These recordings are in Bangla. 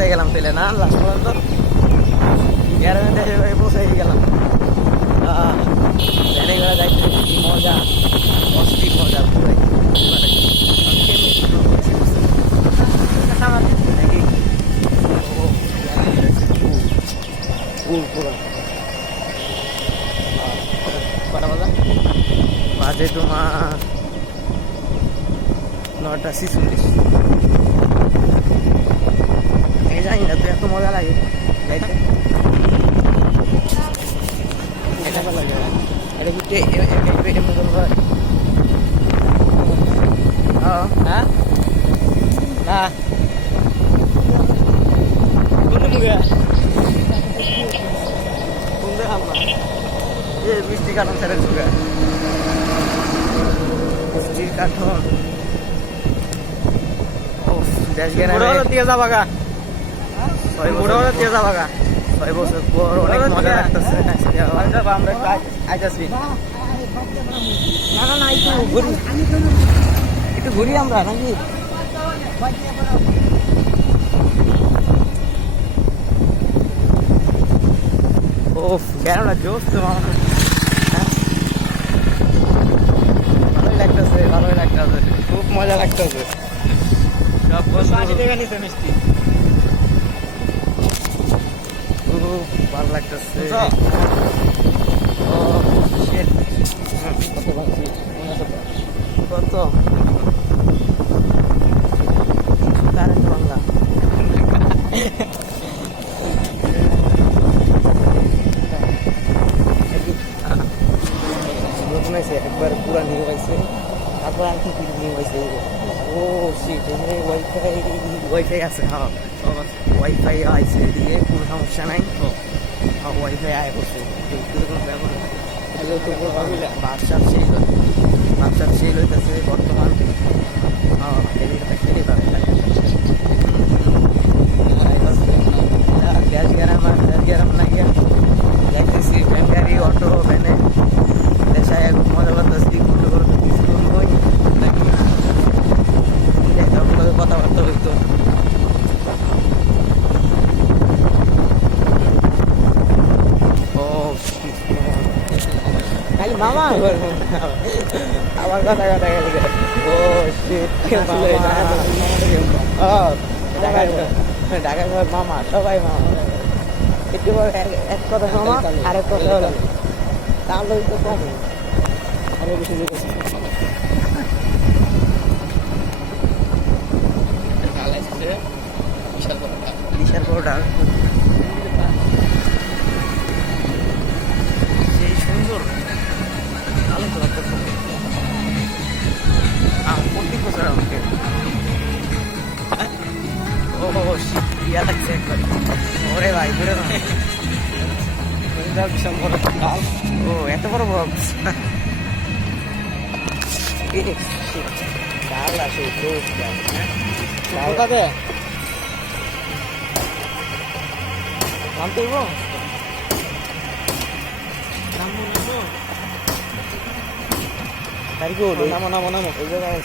পৌঁছে গেলাম পেলে না লাস্ট পর্যন্ত গ্যারামে দেশে পৌঁছে গেলাম। ভ্যানে করে যাইতে কি মজা, অস্থির মজা পুরো বাজে তোমার 9:46। আমি জানি না তো এত মজা লাগে যাইতে। এটা ভালো লাগে, এটা কি এমনি করবো? হ্যাঁ না কোন মুখে কোন দেখাম না এ মিষ্টি কার্টন ছেড়ে ঢুকে মিষ্টির কার্টন। দেশ গেলে দিয়ে যাবা গা, 6 বছর পর অনেক মজা লাগতেছে। আমরা আইতাছি না একটু ঘুরি আমরা নাকি। ও কেন না জোস তো ভালোই লাগতেছে খুব মজা লাগতেছে। সব 80 টাকা নিছে মিষ্টি, খুব ভালো লাগতেছে। কত কারেন্ট বাংলা নতুন আছে একবার পুরা নিয়ে পাইছে, তারপর আর কি নিয়ে পাইছে। ও শীত ওয়াইফাই আছে, হ্যাঁ ওয়াইফাই আইছে এদিকে, কোনো সমস্যা নাই। ওয়াইফাই আয় করছে কোনো ব্যাপার বাদশাহ সেই হইতেছে বর্তমান। গ্যাস গ্যারাম লাগিয়া যাইতেছি ভ্যান গাড়ি অটো ভ্যানে দেশায় এখন মজা করতেছি। কথাবার্তা হইতো খালি মামা আমার কথা গেল। ও ঢাকা মামা সবাই মামা, একটু এক কথা মামা আর এক কথা হলো তাহলে তো কম আরো বেশি বিশাল বড়টা সেই সুন্দর আলো তো প্রত্যেক বছর আমাকে ও ইয়া লাগছে একবার। ওরে ভাই ঘুরে না বিশাল বড় ও এত বড় বক্স ডাল আসে ডাল নামতে নামো এই জায়গায়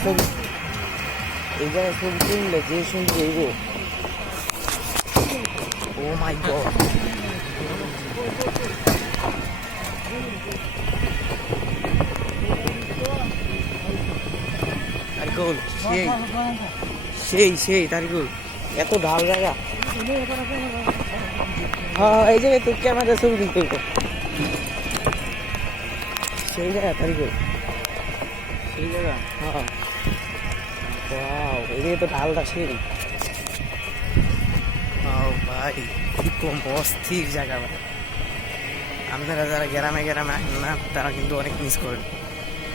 ছবি তুললে যে সুন্দর হইব। ও মাই গড তারিকুল সেই তারিকুল এত ঢাল জায়গা। হ্যাঁ এই জায়গায় তোর ক্যামেরা ছবি তুলতে হইতো সেই জায়গা তারিকুল, সেই জায়গা। হ্যাঁ এদিকে তো ঢালটা সেই ভাই কি কম অস্থির জায়গা ভাই। আপনারা যারা গ্রামে আসেন না তারা কিন্তু অনেক মিস করেন,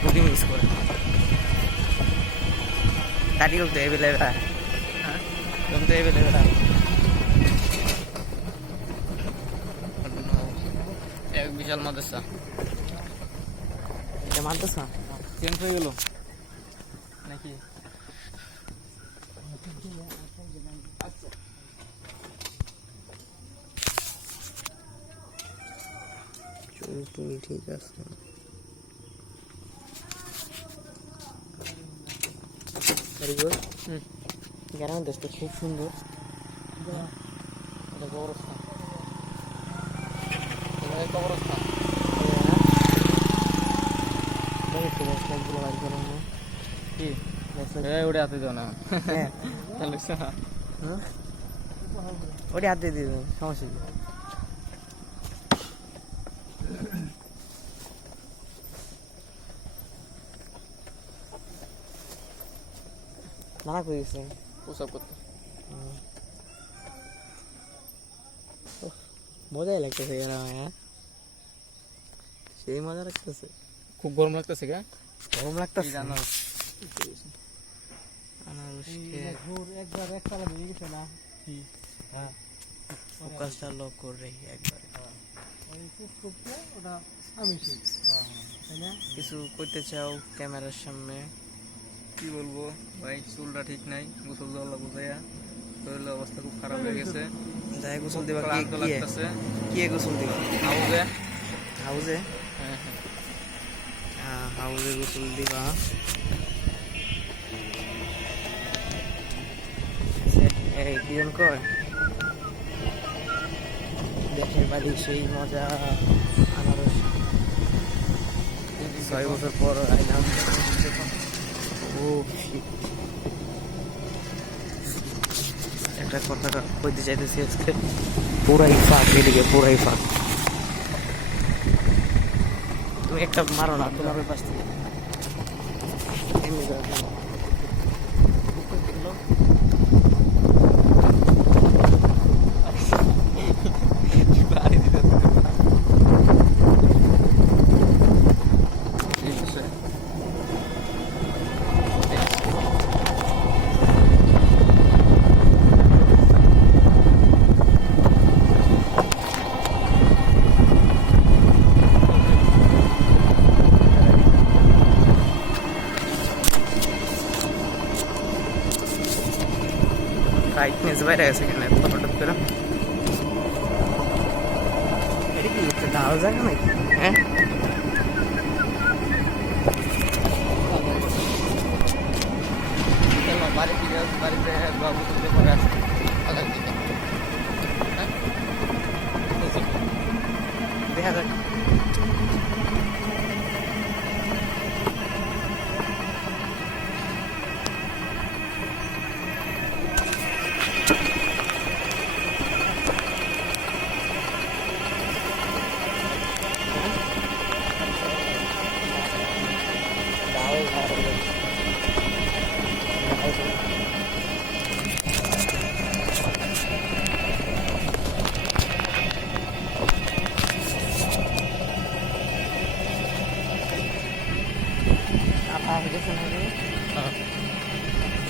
খুবই মিস করেন। তারিকুল তো এভেলেবেল, হ্যাঁ তুমি তো এভেলেবেল। বিশাল মাদ্রাসা চেঞ্জ হয়ে গেল নাকি? চুল ঠিক আছে। গ্রামের দেশটা খুব সুন্দর। কবরস্থান কবরস্থান কি ওটা হাতে দাও না ওটি হাতে দিয়ে দেবেন সমস্যা কি মানা করে দিচ্ছে প্রসাব করতে মজাই লাগতেছে হ্যাঁ সেই মজা লাগতেছে খুব গরম লাগতেছে গা গরম লাগতেছে একবার একতলা ভেঙে গেছে না হ্যাঁ ফোকাসটা লক করে একবারে ওটা আমি তাই না কিছু করতে চাও ক্যামেরার সামনে কি বলবো ভাই চুলটা ঠিক নাই গোসল দেওয়া লাগবে ভাইয়া শরীরের অবস্থা খুব খারাপ হয়ে গেছে যাই গোসল দিবা ক্লান্ত কি লাগতেছে কি গোসল দিবা হাউজে হাউজে হ্যাঁ হ্যাঁ হাউজে গোসল দিবা এই কি জন কয় দেশের বাড়ি সেই মজা আনারস 6 বছর পর আইলাম ও একটা কথা কইতে চাইতেছি আজকে পুরাই ফাঁক এদিকে পুরাই ফাঁক তুমি একটা মারো না তোমার পাশ থেকে এমনি করে দাও। ব্রাইটনেস বাইরে গেছে কেন হঠাৎ করে এটা কি একটা ডাল জায়গা নাকি হ্যাঁ বাড়িতে বাবু তুলতে পরে আসে দেখা যাক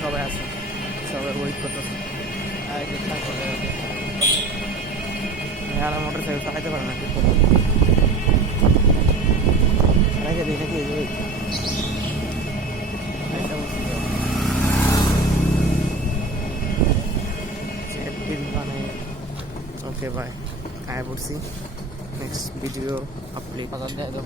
সবাই আছে সবাই ওয়েট করতেছে আর মোটর সাইকেল চালাইতে পারে না ঠিক রেখে দিই নাকি ওকে বাই আয় পড়ছি নেক্সট ভিডিও আপলোড